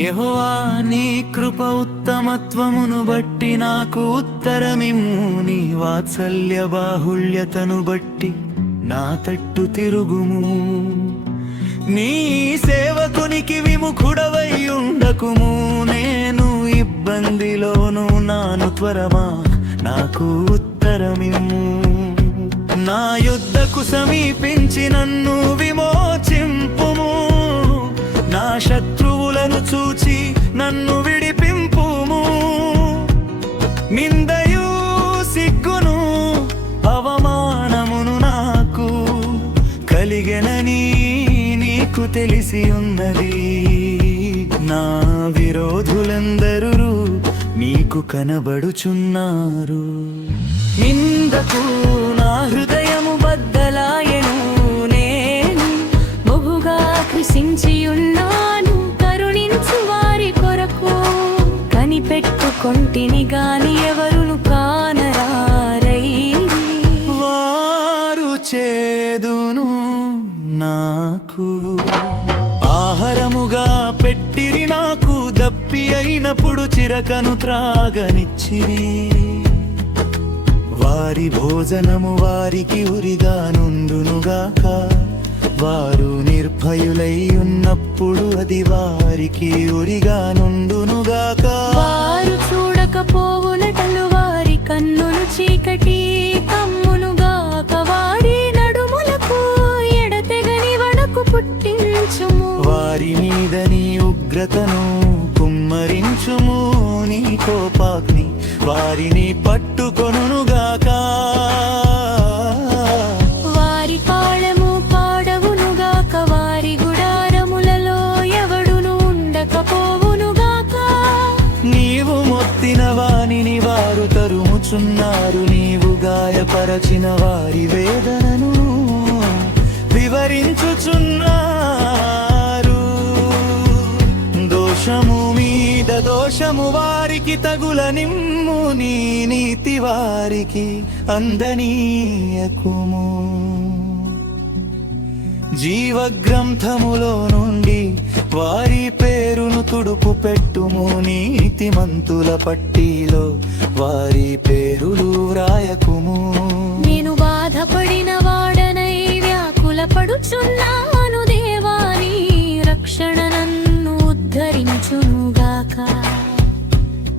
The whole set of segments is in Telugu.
యెహోవా నీ కృప ఉత్తమత్వమును బట్టి నాకు ఉత్తరమిమ్ము. నీ వాత్సల్య బాహుళ్యతను బట్టి నా తట్టు తిరుగుము. నీ సేవకునికి విముఖుడవై ఉండకుము. నేను ఇబ్బందిలోను నాను త్వరమా నాకు ఉత్తరమిమ్ము. నా యుద్ధకు సమీపించి నన్ను విమోచింపుము. నా శత్రువులను చూచి నన్ను విడిపింపుము. నిందయు సిగ్గును అవమానమును నాకు కలిగెనని నీకు తెలిసి ఉన్నది. నా విరోధులందరూ నీకు కనబడుచున్నారు. నిందకు నా హృదయము బద్దలాయెను. నేను బహుగా కృషించియున్నాను. కరుణించు వారి కొరకు కనిపెట్టుకొంటిని గాని ఎవరును కానరారైరి. వారు చేదును నాకు ఆహారముగా పెట్టిరి. నాకు దప్పి అయినప్పుడు చిరకను త్రాగనిచ్చిరి. వారి భోజనము వారికి ఉరిగా నుండునుగాక. వారు నిర్భయులై ఉన్నప్పుడు అది వారికి ఉరిగా నుండునుగాక. వారు చూడకపోవునటలు వారి కన్నులు చీకటి కమ్మునుగాక. వారి నడుములకు ఎడతెగని వణకు పుట్టించుము. వారి మీద నీ ఉగ్రతను కుమ్మరించుము. నీ కోపాగ్ని వారిని పట్టుకొనుగాక. వారి కాళము పాడవునుగాక. వారి గుడారములలో ఎవడును ఉండకపోవునుగాక. నీవు మొత్తిన వానిని వారు తరుముచున్నారు. నీవు గాయపరచిన వారి వేదనను వివరించుచున్నారు. దోషము మీద దోషము వారికి తగులనిమ్ము. నీ నీతి వారికి అందనీయకుము. జీవగ్రంథములో నుండి వారి పేరును తుడుపు పెట్టుము. నీతిమంతుల పట్టీలో వారి పేరులు రాయకుము. నేను బాధపడిన వాడనై వ్యాకుల పడుచున్నాను. దేవాని రక్షణ నన్ను ఉద్ధరించునుగాక.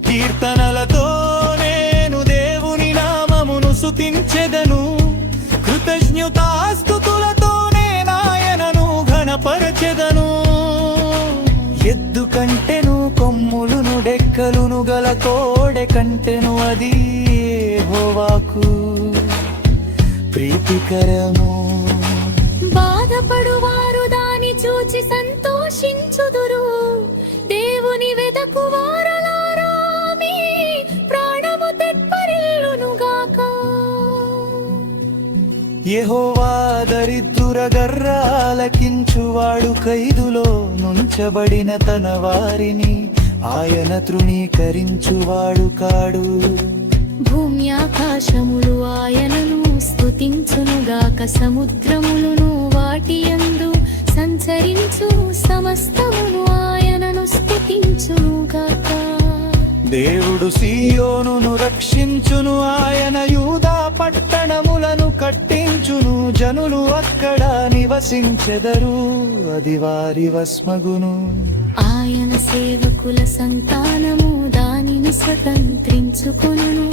కీర్తనలతో నేను దేవుని నామమును స్తుతించెదను. కృతజ్ఞతాస్తుతులతో నేనాయనను ఘనపరచెదను. ఎద్దు కంటెను కొమ్ములును డెక్కలును గల కోడె కంటెను అది యెహోవాకు ప్రీతికరము. బాధపడువారు దాని చూచి సంతోషించుదురు. దేవుని వెదకు వారలారా మీ ప్రాణము తెప్పరిల్లునుగాక. యెహోవా దరిద్రుల గర్రాలకించువాడు. ఖైదులో నుంచబడిన తన వారిని ఆయన తృణీకరించువాడు కాడు. భూమి ఆకాశములు ఆయనను స్తుతించునుగాక. సముద్రములను వాటి యందు సంచరించు సమస్తమును ఆయనను స్తుతించునుగాక. దేవుడు సీయోనును రక్షించును. ఆయన యూదా పట్టణములను కట్టించును. జనులు అక్కడ నివసించెదరు. అది వారి వస్మగును. ఆయన సేవకుల సంతానము దానిని స్వతంత్రించుకొనును.